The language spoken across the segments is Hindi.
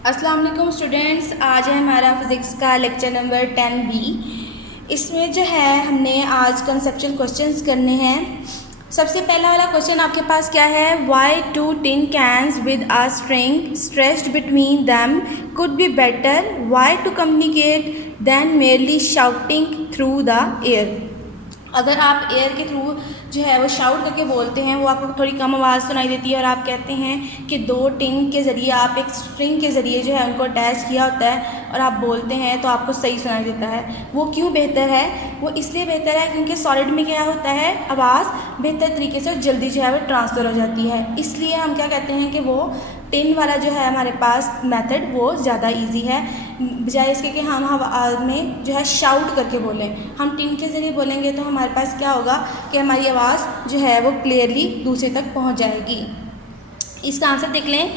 अस्सलाम वालेकुम स्टूडेंट्स, आज है हमारा फिज़िक्स का लेक्चर नंबर 10B। इसमें जो है हमने आज कंसेप्चुअल क्वेश्चंस करने हैं। सबसे पहला वाला क्वेश्चन आपके पास क्या है, why two tin cans with a string stretched between them could be better, why to communicate than merely shouting through the air. अगर आप एयर के थ्रू जो है वो शाउट करके बोलते हैं, वो आपको थोड़ी कम आवाज़ सुनाई देती है और आप कहते हैं कि दो टिन के ज़रिए आप एक स्ट्रिंग के ज़रिए जो है उनको अटैच किया होता है और आप बोलते हैं तो आपको सही सुनाई देता है। वो क्यों बेहतर है? वो इसलिए बेहतर है क्योंकि सॉलिड में क्या होता है, आवाज़ बेहतर तरीके से और जल्दी जो है वो ट्रांसफ़र हो जाती है। इसलिए हम क्या कहते हैं कि वो टिन वाला जो है हमारे पास मेथड वो ज़्यादा इजी है, बजाय इसके कि हम आवाज़ में जो है शाउट करके बोलें। हम टिन के ज़रिए बोलेंगे तो हमारे पास क्या होगा कि हमारी आवाज़ जो है वो क्लियरली दूसरे तक पहुंच जाएगी। इसका आंसर देख लें,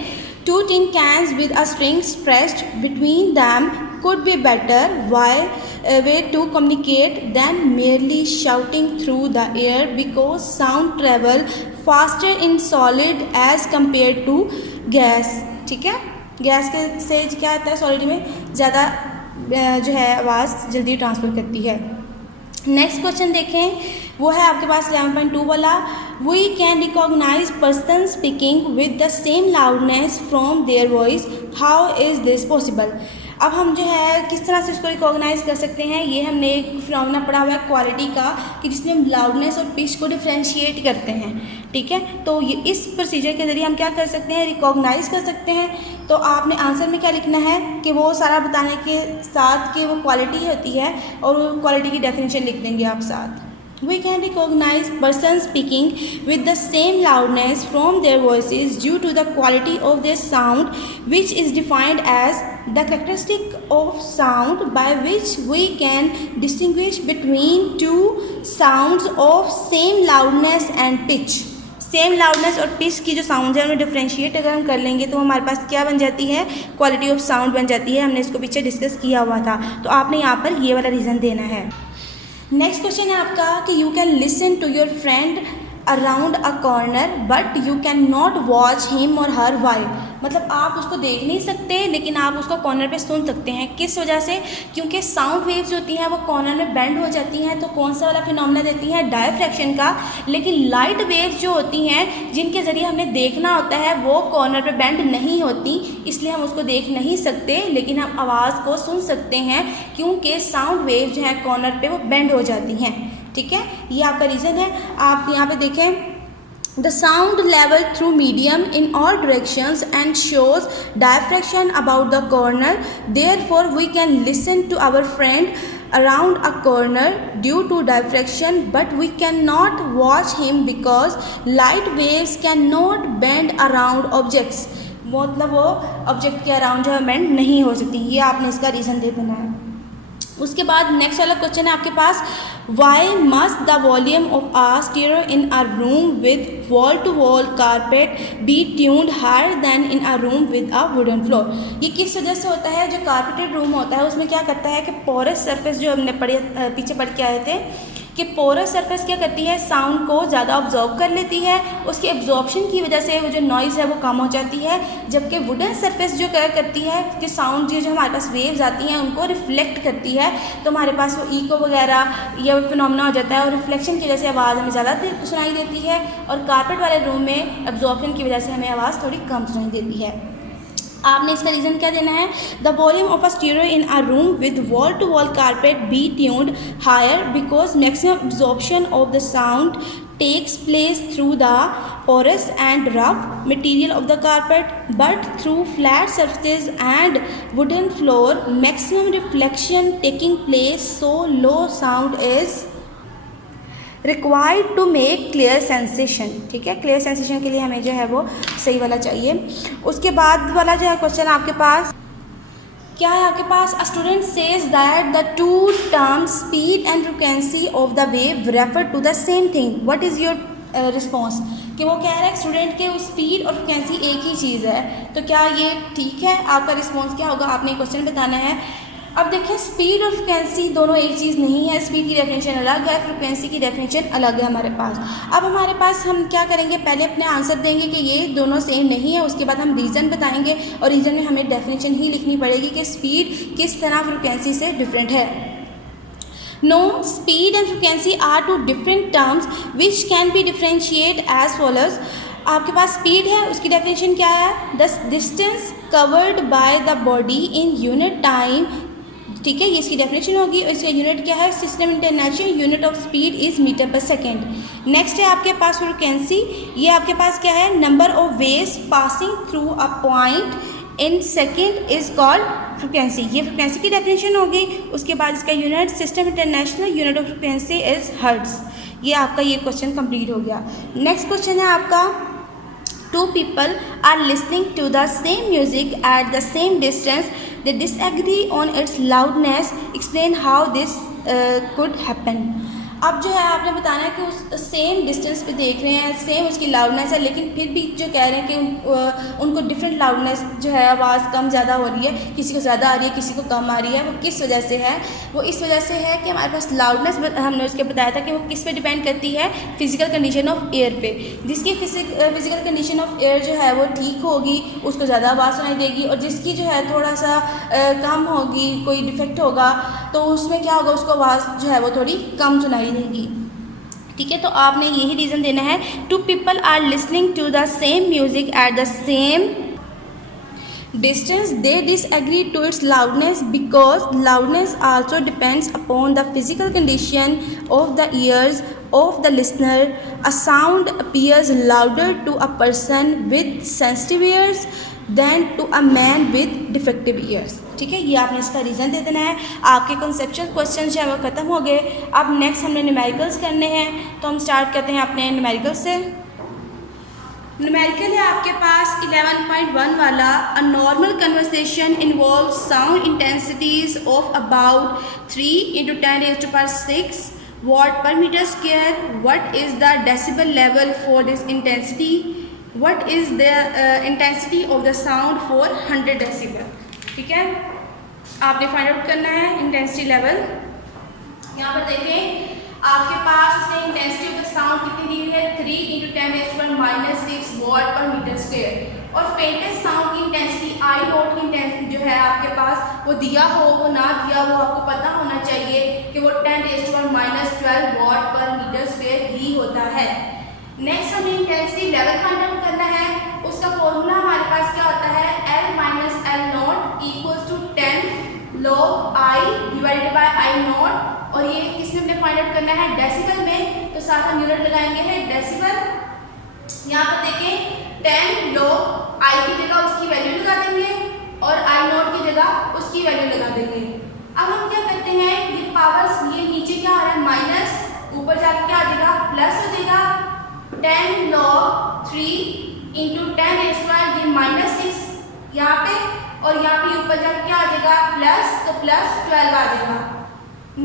two tin cans with a string stretched between them could be better way to communicate than merely shouting through the air because sound travel faster in solid as compared to gas। ठीक है, गैस के से क्या होता है, सॉलिड में ज़्यादा जो है आवाज़ जल्दी ट्रांसफ़र करती है। नेक्स्ट क्वेश्चन देखें, वो है आपके पास 11.2 वाला, we can recognise person speaking with the same loudness from their voice, how is this possible. अब हम जो है किस तरह से उसको रिकॉग्नाइज कर सकते हैं, ये हमने एक फिनोमेना पढ़ा हुआ है क्वालिटी का कि जिसमें हम लाउडनेस और पिच को डिफ्रेंशिएट करते हैं। ठीक है, तो ये इस प्रोसीजर के ज़रिए हम क्या कर सकते हैं, रिकॉग्नाइज कर सकते हैं। तो आपने आंसर में क्या लिखना है कि वो सारा बताने के साथ कि वो क्वालिटी होती है और वो क्वालिटी की डेफिनेशन लिख देंगे आप साथ। We can recognize persons speaking with the same loudness from their voices due to the quality of their sound, which is defined as the characteristic of sound by which we can distinguish between two sounds of same loudness and pitch। Same loudness और पिच की जो साउंड है उन्हें डिफ्रेंशिएट अगर हम कर लेंगे तो हमारे पास क्या बन जाती है, क्वालिटी ऑफ साउंड बन जाती है। हमने इसको पीछे डिस्कस किया हुआ था, तो आपने यहाँ पर ये वाला रीज़न देना है। नेक्स्ट क्वेश्चन है आपका कि you can listen to your friend around a corner but you can not watch him or her Y. मतलब आप उसको देख नहीं सकते लेकिन आप उसको कॉर्नर पे सुन सकते हैं। किस वजह से? क्योंकि साउंड वेव्स जो होती हैं वो कॉर्नर में बेंड हो जाती हैं, तो कौन सा वाला फिनोमेना देती हैं, डायफ्रैक्शन का। लेकिन लाइट वेव्स जो होती हैं जिनके ज़रिए हमें देखना होता है वो कॉर्नर पे बेंड नहीं होती, इसलिए हम उसको देख नहीं सकते लेकिन हम आवाज़ को सुन सकते हैं क्योंकि साउंड वेव जो है कॉर्नर पे वो बेंड हो जाती हैं। ठीक है, ये आपका रीज़न है। आप यहाँ पे देखें, the sound level through medium in all directions and shows diffraction about the corner, therefore we can listen to our friend around a corner due to diffraction but we cannot watch him because light waves cannot bend around objects। मतलब वो ऑब्जेक्ट के अराउंड जो है बेंड नहीं हो सकती, ये आपने इसका रीज़न दे देना है। उसके बाद नेक्स्ट वाला क्वेश्चन है आपके पास, why must the volume of a stereo in a room with wall to wall carpet be tuned higher than in a room with a wooden floor. ये किस वजह से होता है? जो कारपेटेड रूम होता है उसमें क्या करता है कि पोरस सरफेस जो हमने पीछे पढ़ के आए थे कि पोरस सरफेस क्या करती है, साउंड को ज़्यादा ऑब्जॉर्व कर लेती है, उसके एब्जॉर्प्शन की वजह से वो जो नॉइज़ है वो कम हो जाती है। जबकि वुडन सरफेस जो क्या करती है कि साउंड जो हमारे पास वेव्स आती हैं उनको रिफ्लेक्ट करती है, तो हमारे पास वो इको वगैरह या फिनोमेना हो जाता है और रिफ्लेक्शन की वजह से आवाज़ हमें ज़्यादा सुनाई देती है और कारपेट वाले रूम में एब्जॉर्प्शन की वजह से हमें आवाज़ थोड़ी कम सुनाई देती है। आपने इसका रीज़न क्या देना है, the volume of a stereo in a room with wall to wall carpet be tuned higher because maximum absorption of the sound takes place through the porous and rough material of the carpet, but through flat surfaces and wooden floor maximum reflection taking place, so low sound is required to make clear sensation। ठीक है, क्लियर सेंसेशन के लिए हमें जो है वो सही वाला चाहिए। उसके बाद वाला जो है क्वेश्चन आपके पास क्या है, आपके पास a student says that the two terms speed and frequency of the wave refer to the same thing, what is your response. कि वो कह रहा है स्टूडेंट के उस स्पीड और फ्रिक्वेंसी एक ही चीज़ है, तो क्या ये ठीक है? आपका रिस्पॉन्स क्या होगा, आपने क्वेश्चन बताना है। अब देखिए स्पीड और फ्रिक्वेंसी दोनों एक चीज़ नहीं है, स्पीड की डेफिनेशन अलग है, फ्रिक्वेंसी की डेफिनेशन अलग है हमारे पास। अब हमारे पास हम क्या करेंगे, पहले अपने आंसर देंगे कि ये दोनों सेम नहीं है, उसके बाद हम रीज़न बताएंगे और रीज़न में हमें डेफिनेशन ही लिखनी पड़ेगी कि स्पीड किस तरह फ्रिक्वेंसी से डिफरेंट है। No, speed and frequency are two different terms which can be differentiate as follows. आपके पास स्पीड है, उसकी डेफिनेशन क्या है, the distance covered by the body in unit time. ठीक है, ये इसकी डेफिनेशन होगी और इसका यूनिट क्या है, system international unit of speed is metre पर सेकेंड। नेक्स्ट है आपके पास फ्रिक्वेंसी, ये आपके पास क्या है, number of waves passing through a point in second is called frequency. ये फ्रिक्वेंसी की डेफिनेशन होगी। उसके बाद इसका unit system international unit of frequency is hertz. ये आपका ये क्वेश्चन कंप्लीट हो गया। नेक्स्ट क्वेश्चन है आपका, two people are listening to the same music at the same distance. They disagree on its loudness. Explain how this could happen. अब जो है आपने बताना है कि उस सेम डिस्टेंस पे देख रहे हैं, सेम उसकी लाउडनेस है, लेकिन फिर भी जो कह रहे हैं कि उनको डिफरेंट लाउडनेस जो है, आवाज़ कम ज़्यादा हो रही है, किसी को ज़्यादा आ रही है, किसी को कम आ रही है। वो किस वजह से है, वो इस वजह से है कि हमारे पास लाउडनेस, हमने उसके बताया था कि वो किस पे डिपेंड करती है, फिजिकल कंडीशन ऑफ एयर पे। जिसकी फिजिकल कंडीशन ऑफ एयर जो है वो ठीक होगी उसको ज़्यादा आवाज़ सुनाई देगी, और जिसकी जो है थोड़ा सा कम होगी, कोई डिफेक्ट होगा, तो उसमें क्या होगा, उसको आवाज़ जो है वो थोड़ी कम सुनाई देगी। ठीक है, तो आपने यही रीज़न देना है, two people are listening to the same music at the same distance, they disagree to its loudness because loudness also depends upon the physical condition of the ears of the listener. A sound appears louder to a person with sensitive ears than to a man with defective ears. ठीक है, ये आपने इसका रीज़न दे देना है। आपके कॉन्सेप्चुअल क्वेश्चन जो है वो ख़त्म हो गए। अब नेक्स्ट हमने न्यूमेरिकल्स करने हैं, तो हम स्टार्ट करते हैं अपने न्यूमेरिकल से। न्यूमेरिकल है आपके पास 11.1 वाला, a normal conversation involve sound intensities of about 3 × 10⁶ watt per metre square. What is the decibel level for this intensity? What is the intensity of the sound for 100 decibel? ठीक है, आपने फाइंड आउट करना है इंटेंसिटी लेवल। यहाँ पर देखें आपके पास उसने इंटेंसिटी ऑफ द साउंड कितनी दी है, 3 × 10⁻⁶ वॉट पर मीटर स्क्वायर। और फेंटेस्ट साउंड की इंटेंसिटी आई नोट की इंटेंसिटी जो है आपके पास वो दिया हो वो ना दिया हो, आपको पता होना चाहिए कि वो 10⁻12 वॉट पर मीटर स्क्वायर ही होता है। नेक्स्ट हमें इंटेंसिटी लेवल फाइंड आउट करना है। उसका फॉर्मूला हमारे पास क्या होता है, L-L0 = 10 log I / I0। और ये किसमें हमने फाइंड आउट करना है, डेसिबल में, तो साथ हम यूनिट लगाएंगे है डेसिबल। यहाँ पर देखें 10 log I की जगह उसकी वैल्यू लगा देंगे और I0 की जगह उसकी वैल्यू लगा देंगे। अब हम क्या करते हैं, ये पावर्स, ये नीचे क्या आ रहा है माइनस, ऊपर जाके क्या आ जाएगा प्लस हो जाएगा। 10 log 3 × 10⁻² ये -6 यहाँ पे, और यहाँ पे ऊपर जाके क्या आ जाएगा प्लस, तो +12 आ जाएगा।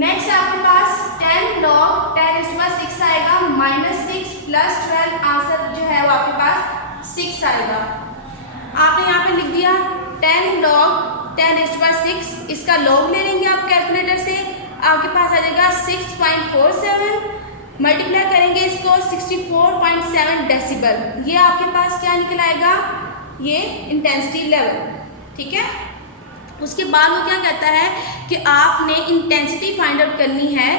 नेक्स्ट आपके पास 10 log 10⁻6 आएगा, -6 + 12, आंसर जो है वो आपके पास 6 आएगा। आपने यहाँ पे लिख दिया 10 log 10⁻6, इसका log ले लेंगे आप कैलकुलेटर से, आपके पास आ जाएगा 6.47, मल्टीप्लाई करेंगे इसको 64.7 डेसिबल। ये आपके पास क्या निकल आएगा, ये इंटेंसिटी लेवल। ठीक है, उसके बाद वो क्या कहता है कि आपने इंटेंसिटी फाइंड आउट करनी है,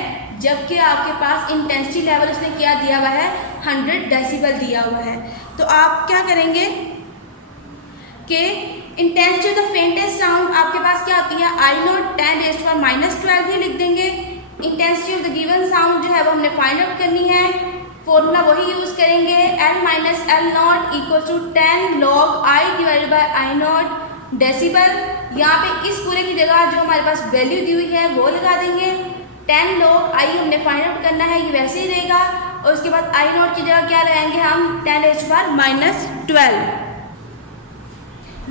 जबकि आपके पास इंटेंसिटी लेवल उसने क्या दिया हुआ है, 100 डेसिबल दिया हुआ है। तो आप क्या करेंगे कि intensity of the faintest sound आपके पास क्या होती है, I0 10⁻12 ही लिख देंगे। Intensity of the given sound जो है वो हमने फाइंड आउट करनी है, फॉर्मूला वही यूज़ करेंगे, L-L0 = 10 log I / I0 decibel. यहाँ पे इस पूरे की जगह जो हमारे पास वैल्यू दी हुई है वो लगा देंगे। 10 log I हमने फाइंड आउट करना है, ये वैसे ही रहेगा, और उसके बाद I0 की जगह क्या लगाएंगे हम, 10⁻12।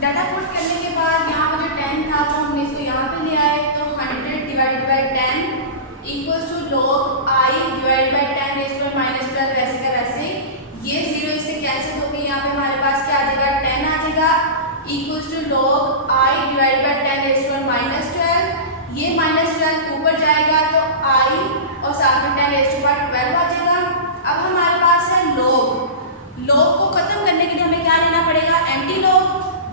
डाटा पुट करने के बाद यहाँ पर जो 10 था वो हमने इसको यहाँ पे ले आए, तो 100 / 10 = log I / 10⁻12 वैसे का वैसे, ये 0 इससे कैंसिल होकर यहाँ पे हमारे पास क्या आ जाएगा, 10 आ जाएगा, = log I / 10⁻12। ये -12 ऊपर जाएगा तो आई और साथ में 10⁻12 आ जाएगा। अब हमारे पास है लॉग। लॉग को खत्म करने के लिए हमें क्या लेना पड़ेगा, एंटी लॉग।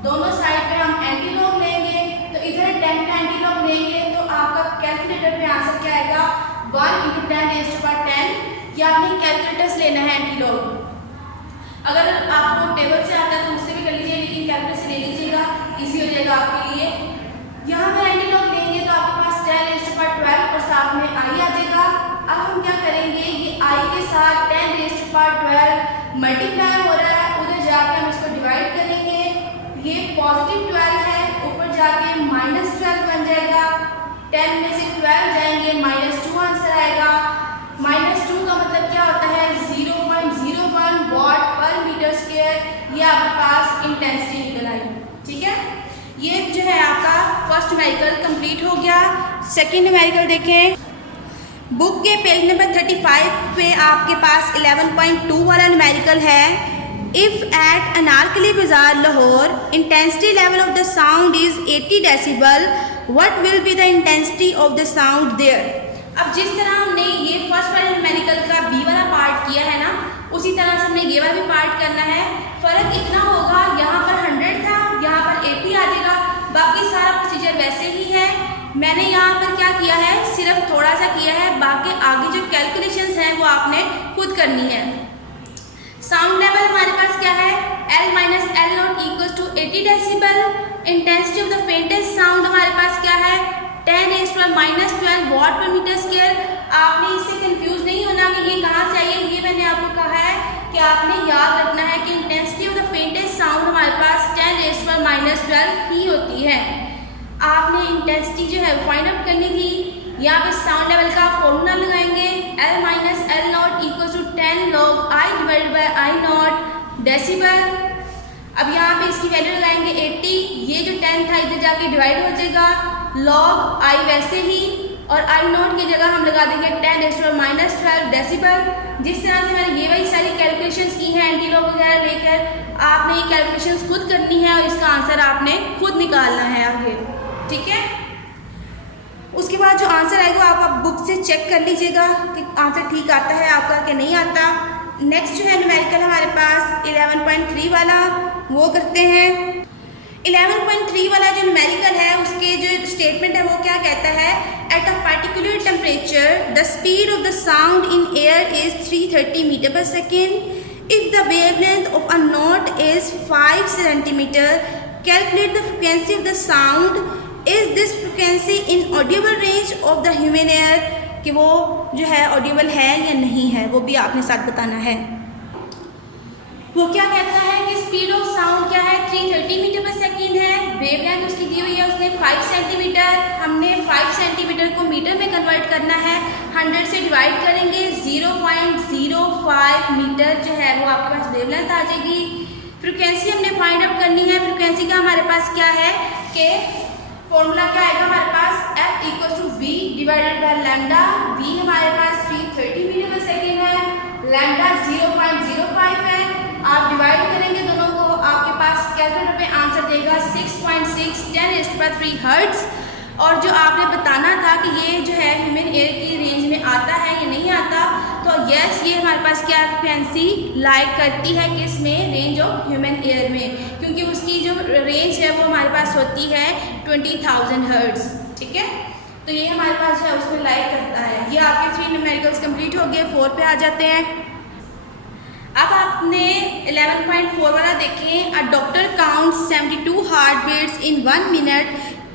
दोनों साइड पे हम एंटी लॉग लेंगे, तो इधर 10 का एंटी लॉग लेंगे तो आपका कैलकुलेटर पे आंसर क्या आएगा, 1 × 10⁻10। या अपनी कैलकुलेटर्स लेना है एंटी लॉग। अगर आपको टेबल से आता है तो उससे भी कर लीजिए, लेकिन कैलकुलेटर से ले लीजिएगा, इजी हो जाएगा आपके लिए। यहाँ पे एंटी लॉग लेंगे तो आपके पास 10⁻12 और साथ में आई आ जाएगा। अब हम क्या करेंगे, ये आई के साथ 10⁻12 मल्टीप्लाई हो रहा है, उधर जाके हम इसको डिवाइड करेंगे। ये +12 है, ऊपर जाके -12 बन जाएगा। 10 में से 12 जाएंगे, -2 आंसर आएगा। -2 का मतलब क्या होता है, 0.01 वाट पर मीटर स्क्वायर। ये आपके पास इंटेंसिटी निकल आई। ठीक है, ये जो है आपका फर्स्ट न्यूमेरिकल कंप्लीट हो गया। सेकंड न्यूमेरिकल देखें, बुक के पेज नंबर 35 पे आपके पास 11.2 वाला न्यूमेरिकल है। If at Anarkali Bazaar Lahore intensity level of the sound is 80 decibel, what will be the intensity of the sound there. अब जिस तरह हमने ये फर्स्ट वाले न्यूमेरिकल का बी वाला पार्ट किया है ना, उसी तरह से हमने ये वाला भी पार्ट करना है। फ़र्क इतना होगा, यहाँ पर 100 था, यहाँ पर 80 आ जाएगा। बाकी सारा प्रोसीजर वैसे ही है। मैंने यहाँ पर क्या किया है, सिर्फ थोड़ा सा किया है, बाकी आगे जो कैलकुलेशंस हैं वो आपने खुद करनी है। साउंड लेवल हमारे पास क्या है, L-L0 = 80 decibel. Intensity of the faintest sound हमारे पास क्या है, 10⁻12 वाट पर मीटर स्क्वायर। आपने इससे कंफ्यूज नहीं होना कि ये कहाँ से आई है। ये मैंने आपको कहा है कि आपने याद रखना है कि intensity of the faintest sound हमारे पास 10⁻12 ही होती है। आपने इंटेंसिटी जो है फाइंड आउट करनी थी। यहाँ पे साउंड लेवल का फॉर्मूला लगाएंगे, L-L0 = 10 log I/I0 डेसिबल। अब यहाँ पे इसकी वैल्यू लगाएंगे 80। ये जो 10 था इधर जाके डिवाइड हो जाएगा, log I वैसे ही, और I0 की जगह हम लगा देंगे 10⁻12 डेसिबल। जिस तरह से मैंने ये वाली सारी कैलकुलेशंस की हैं एंटी लॉग वगैरह लेकर, आपने ये कैलकुलेशंस खुद करनी है और इसका आंसर आपने खुद निकालना है आगे। ठीक है, उसके बाद जो आंसर आएगा आप बुक से चेक कर लीजिएगा कि आंसर ठीक आता है आपका कि नहीं आता। नेक्स्ट जो है न्यूमेरिकल हमारे पास 11.3 वाला, वो करते हैं। 11.3 वाला जो न्यूमेरिकल है उसके जो स्टेटमेंट है वो क्या कहता है, at a particular temperature the speed of the sound in air is 330 metre पर second. If the wavelength of a note is 5 centimetre, calculate the frequency of the sound. Is this frequency in audible range of the human ear, कि वो जो है ऑडिबल है या नहीं है, वो भी आपने साथ बताना है। वो क्या कहता है कि स्पीड ऑफ साउंड क्या है, 330 मीटर पर सेकेंड है। वेवलेंथ उसकी दी हुई है उसने 5 सेंटीमीटर। हमने 5 सेंटीमीटर को मीटर में कन्वर्ट करना है, 100 से डिवाइड करेंगे, 0.05 मीटर जो है वो आपके पास वेवलेंथ आ जाएगी। फ्रिक्वेंसी हमने फाइंड आउट करनी है। फ्रिक्वेंसी का हमारे पास क्या है कि फॉर्मूला क्या आएगा हमारे पास, F = V/λ। V हमारे पास 330 मीटर पर सेकेंड है, लैम्डा 0.05 है। आप डिवाइड करेंगे दोनों को, आपके पास कैलकुलेटर पे आंसर देगा 6.6 10⁻³ हर्ट्ज। और जो आपने बताना था कि ये जो है ह्यूमन एयर की रेंज में आता है या नहीं आता, तो यस, ये हमारे पास क्या फ्रिक्वेंसी लाइक करती है किस में, रेंज ऑफ ह्यूमन एयर में, क्योंकि उसकी जो रेंज है वो हमारे पास होती है 20,000 हर्ट्ज। ठीक है, तो ये हमारे पास जो है उसमें लाइक करता है। ये आपके 3 न्यूमेरिकल्स कंप्लीट हो गए। 4 पे आ जाते हैं। अब आपने 11.4 वाला देखें, a doctor counts 72 heart beats in 1 minute,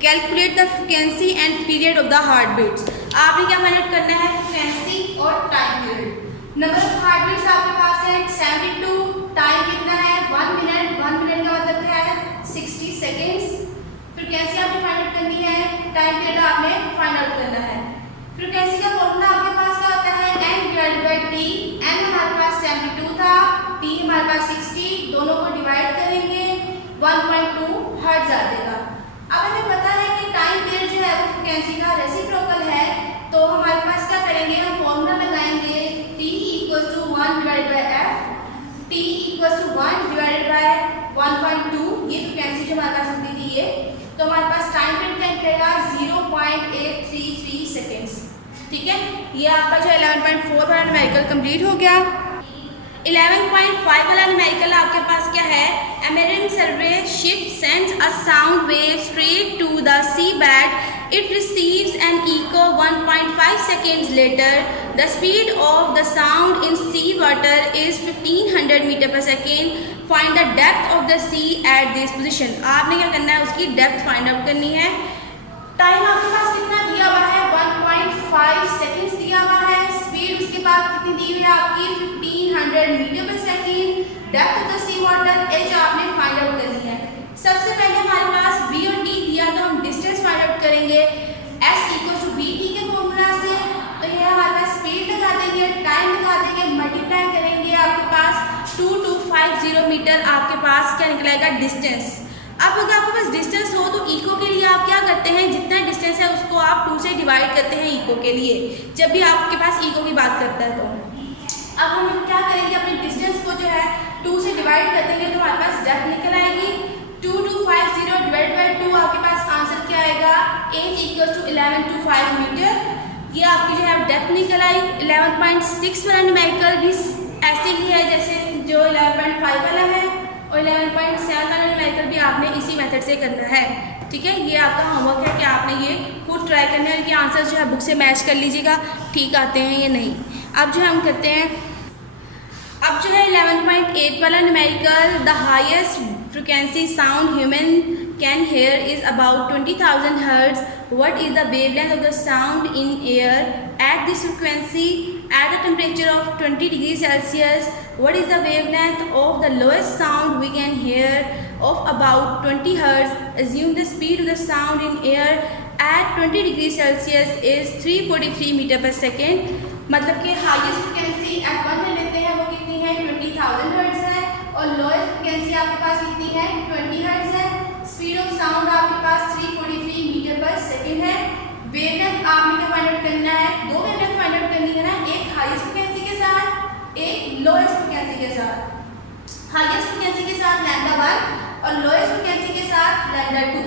calculate the frequency and period of the heart beats. आपने क्या फाइंड आउट करना है, फ्रिक्वेंसी और time period. Number of heart beats आपके पास है 72, टाइम कितना है 1 मिनट। 1 मिनट का मतलब क्या है 60 सेकेंड्स। फ्रिक्वेंसी आपने फाइंड आउट करनी है, टाइम पीरियड आपने फाइंड आउट करना है। फ्रिक्वेंसी का फॉर्मूला आपके पास क्या होता है, N/T। N हमारे पास 72 था, T हमारे पास 60, दोनों को डिवाइड करेंगे 1.2 हर्ट्ज आ जाएगा। अब हमें पता है कि टाइम पीरियड जो है वो फ्रिक्वेंसी का रेसिप्रोकल है, तो हमारे पास क्या करेंगे, हम फॉर्मूला लगाएंगे T = 1/F। T = 1/1.2, ये फ्रिक्वेंसी जो हमारे पास होती थी ये, तो हमारे पास टाइम पीरियड क्या निकलेगा 11.833 सेकेंड्स। ठीक है, ये आपका जो 11.4 वाला न्यूमेरिकल कंप्लीट हो गया। 11.5 वाला न्यूमेरिकल आपके पास क्या है? A marine survey ship sends a sound wave straight to the seabed. It receives an echo 1.5 seconds later. The speed of the sound in sea water is 1500 metre पर second. Find the depth of the sea at this position. आपने क्या करना है? उसकी डेप्थ फाइंड आउट करनी है। टाइम आपके पास कितना दिया हुआ है? 1.5 सेकेंड्स दिया हुआ है। स्पीड उसके बाद कितनी दी हुई है आपकी? 1500 मीटर पर second. Depth of the sea water as आपने फाइंड आउट करनी है। सबसे पहले हमारे पास बी और टी दिया तो हम डिस्टेंस फाइंड आउट करेंगे s equal to v t के फॉर्मूला से। तो ये हमारे पास स्पीड लगा देंगे, टाइम लगा देंगे, मल्टीप्लाई करेंगे, आपके पास 2250 मीटर आपके पास क्या निकलेगा? डिस्टेंस। अब अगर आपके पास डिस्टेंस हो तो इको के लिए आप क्या करते हैं? जितना डिस्टेंस है उसको आप 2 से डिवाइड करते हैं इको के लिए, जब भी आपके पास इको की बात करता है। तो अब हम क्या करेंगे? अपने डिस्टेंस को जो है 2 से डिवाइड कर देंगे तो हमारे पास डेप्थ निकल आएगी। 2250 डिवाइड बाई 2 आपके पास आंसर क्या आएगा? H equal to 1125 metre. ये आपकी जो है डेप्थ निकल आई। 11.6 वाला न्यूमेरिकल भी ऐसे ही है जैसे जो 11.5 वाला है, और 11.7 वाला न्यूमेरिकल भी आपने इसी मेथड से करना है। ठीक है, ये आपका होमवर्क है कि आपने ये खुद ट्राई करना है कि आंसर जो है बुक से मैच कर लीजिएगा, ठीक आते हैं या नहीं। अब जो है हम करते हैं, अब जो है 11.8 वाला numerical, the highest frequency sound human can here is about 20,000 hertz. What is the wavelength of the sound in air at this frequency at the temperature of 20 degrees Celsius? What is the wavelength of the lowest sound we can hear of about 20 hertz? Assume the speed of the sound in air at 20 degrees Celsius is 343 metre पर सेकेंड। मतलब कि हाईएस्ट फ्रिक्वेंसी F1 में लेते हैं वो कितनी है? 20,000 हर्ट्ज है, और लोएस्ट फ्रिक्वेंसी आपके पास कितनी है? 20 हर्ट्ज है। स्पीड ऑफ साउंड आपके पास 343 मीटर पर सेकेंड है। वेवलेंथ आपने क्या फाइंड आउट करना है? 2 वेवलेंथ फाइंड आउट करनी है ना, एक हाईएस्ट फ्रिक्वेंसी के साथ, एक लोएस्ट फ्रिक्वेंसी के साथ। हाईएस्ट फ्रिक्वेंसी के साथ λ1 और लोएस्ट फ्रिक्वेंसी के साथ λ2।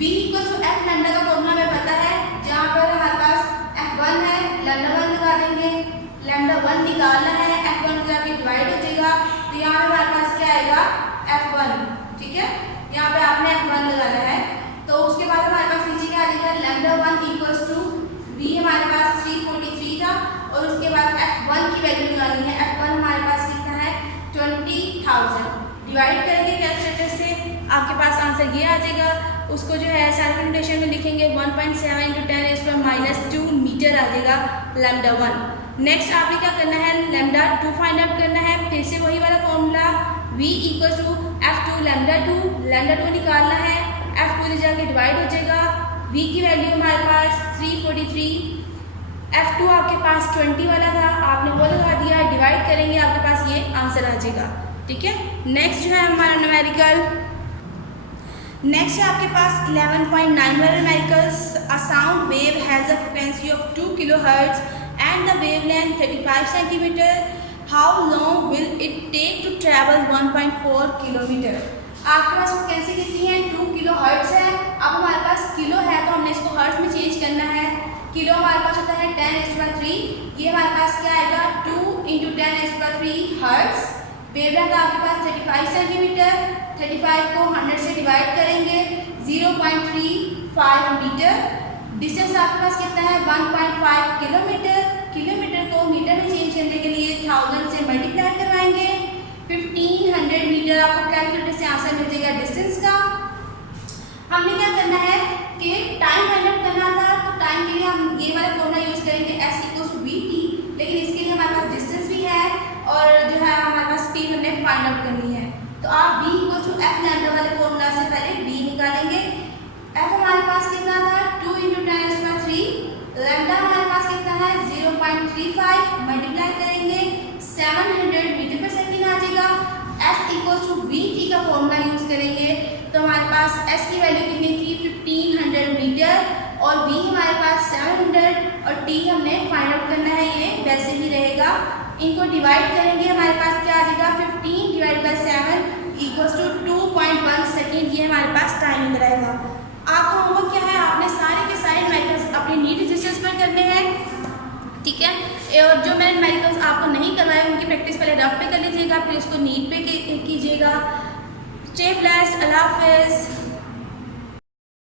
v equal to f lambda का फॉर्मूला हमें पता है, जहाँ पर हमारे पास f1 है, λ1 लगा देंगे, λ1 निकालना है, f1 जाके डिवाइड हो जाएगा, तो यहाँ पे हमारे पास क्या आएगा? f1। ठीक है, यहाँ पे आपने f1 लगाना है, तो उसके बाद हमारे पास नीचे क्या आ जाएगा? λ1 इक्वल्स टू v हमारे पास 343 था, और उसके बाद f1 की वैल्यू लगानी है। f1 हमारे पास कितना है? 20,000। डिवाइड करेंगे कैलकुलेटर से, आपके पास आंसर ये आ जाएगा। उसको जो है सेल्फ नोटेशन में लिखेंगे 1.7 × 10⁻² मीटर आ जाएगा λ1। नेक्स्ट आपने क्या करना है? λ2 फाइंड आउट करना है। फिर से वही वाला formula v equal to f2 λ2 निकालना है, f2 ले जाके डिवाइड हो जाएगा। v की वैल्यू हमारे पास 343, f2 आपके पास 20 वाला था, आपने वो लगा दिया, डिवाइड करेंगे आपके पास ये आंसर आ जाएगा। ठीक है, नेक्स्ट जो है हमारा न्यूमेरिकल, नेक्स्ट है आपके पास 11.9 वाला numerical, a sound wave has a frequency of 2 kilohertz and the wavelength 35 centimeter. How long will it take to travel 1.4 kilometer? आपके पास फ्रिक्वेंसी कितनी है? 2 किलो हर्ट्ज है। अब हमारे पास किलो है तो हमने इसको हर्ट्ज में चेंज करना है। किलो हमारे पास होता है 10⁻3, ये हमारे पास क्या आएगा? 2 × 10⁻3 हर्ट्ज। वेवलेंथ आपके पास 35 सेंटीमीटर, 35 को 100 से डिवाइड करेंगे, 0.35 मीटर। डिस्टेंस आपके पास कितना है? 1.5 किलोमीटर। किलोमीटर को मीटर में चेंज करने के लिए 1000 से मल्टीप्लाई करवाएंगे, 1500 मीटर आपको कैलकुलेटर से आंसर मिल जाएगा डिस्टेंस का। हमने क्या करना है कि टाइम फाइंड आउट करना था, तो टाइम के लिए हम ये वाला फॉर्मूला यूज करेंगे s = vt, लेकिन इसके लिए हमारे पास डिस्टेंस भी है और जो है हमारे पास स्पीड हमने फाइंड आउट करनी है। तो आप v = f लैम्डा वाले फॉर्मूला से पहले v निकालेंगे। f हमारे पास कितना था? 2 × 10⁻3, लैम्डा हमारे पास कितना है? 0.35, मल्टीप्लाई करेंगे 700 मीटर पर सेकेंड आ जाएगा। s = vt का फॉर्मूला यूज करेंगे तो हमारे पास s की वैल्यू कितनी थी? 1500 मीटर, और v हमारे पास 700, और t हमने फाइंड आउट करना है, ये वैसे ही रहेगा। इनको डिवाइड करेंगे, हमारे पास क्या आ जाएगा? 15/7 = 2.1 सेकेंड, ये हमारे पास टाइम रहेगा। आपका होमवर्क क्या है? आपने सारे के सारे ठीक है। और जो मैंने न्यूमेरिकल्स आपको नहीं करवाए उनकी प्रैक्टिस पहले रफ पे कर लीजिएगा, फिर उसको नीट पे कीजिएगा। स्टे ब्लेस्ड, अल्लाह हाफिज़।